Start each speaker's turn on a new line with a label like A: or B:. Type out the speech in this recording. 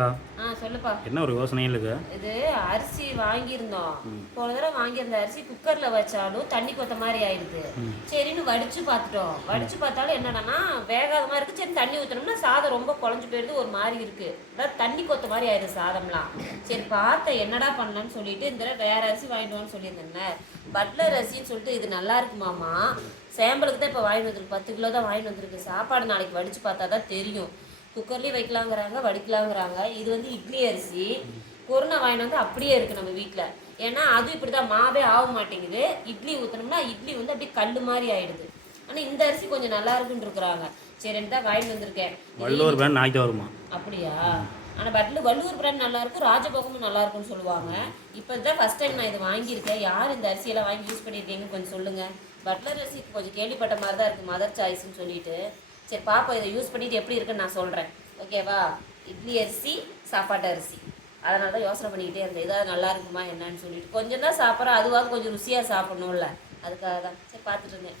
A: அக்கா
B: ஆ சொல்லுப்பா.
A: என்ன ஒரு யோசனையில் இருக்கு
B: இது அரிசி வாங்கியிருந்தோம். போன தடவை வாங்கியிருந்த அரிசி குக்கர்ல வச்சாலும் தண்ணி கொத்த மாதிரி ஆயிடுது. சரின்னு வடிச்சு பார்த்துட்டோம். வடிச்சு பார்த்தாலும் என்னடான்னா வேகாத மாதிரி இருக்கு. சரி தண்ணி ஊற்றணும்னா சாதம் ரொம்ப குழஞ்சு போயிடுது ஒரு மாதிரி இருக்கு. அதாவது தண்ணி கொத்த மாதிரி ஆயிடுது சாதம்லாம். சரி பார்த்தேன் என்னடா பண்ணலாம்னு சொல்லிட்டு இந்த தடவை வேற அரிசி வாங்கிட்டு வான்னு சொல்லியிருந்தேன் பட்லர் அரிசின்னு சொல்லிட்டு இது நல்லா இருக்குமாமா சேம்பலுக்கு தான் இப்போ வாங்கிட்டு வந்திருக்கு. பத்து கிலோ தான் வாங்கிட்டு வந்திருக்கு. சாப்பாடு நாளைக்கு வடிச்சு பார்த்தா தான் தெரியும். குக்கர்லேயும் வைக்கலாங்கிறாங்க வடிக்கலாங்கிறாங்க. இது வந்து இட்லி அரிசி. கொரோனா வாங்கிட்டு வந்து அப்படியே இருக்கு நம்ம வீட்டில் ஏன்னா அது இப்படி தான் மாவே ஆக மாட்டேங்குது. இட்லி ஊற்றினோம்னா இட்லி வந்து அப்படியே கல் மாதிரி ஆயிடுது. ஆனால் இந்த அரிசி கொஞ்சம் நல்லா இருக்குன்னு இருக்கிறாங்க. சரின்னு தான் வாங்கிட்டு வந்திருக்கேன்.
A: நாய்க்கு வருமா?
B: அப்படியா? ஆனால் பட்லு வள்ளுவர் பிராண்ட் நல்லா இருக்கும். ராஜபோகமும் நல்லா இருக்கும்னு சொல்லுவாங்க. இப்போ தான் ஃபர்ஸ்ட் டைம் நான் இது வாங்கியிருக்கேன். யார் இந்த அரிசியெல்லாம் வாங்கி யூஸ் பண்ணியிருக்கீங்கன்னு கொஞ்சம் சொல்லுங்கள் பட்லர் அரிசி கொஞ்சம் கேள்விப்பட்ட மாதிரி தான் இருக்குது மதர் சாய்ஸ்னு சொல்லிட்டு. சரி பாப்போம் இதை யூஸ் பண்ணிட்டு எப்படி இருக்குன்னு நான் சொல்கிறேன் ஓகேவா இட்லி அரிசி சாப்பாட்டு அரிசி. அதனால தான் யோசனை பண்ணிக்கிட்டே இருந்தேன். ஏதாவது நல்லா இருக்குமா என்னன்னு சொல்லிட்டு. கொஞ்சம் தான் சாப்பிட்றேன். அதுவாக கொஞ்சம் ருசியாக சாப்பிட்ணும்ல. அதுக்காக தான். சரி பார்த்துட்டு இருந்தேன்.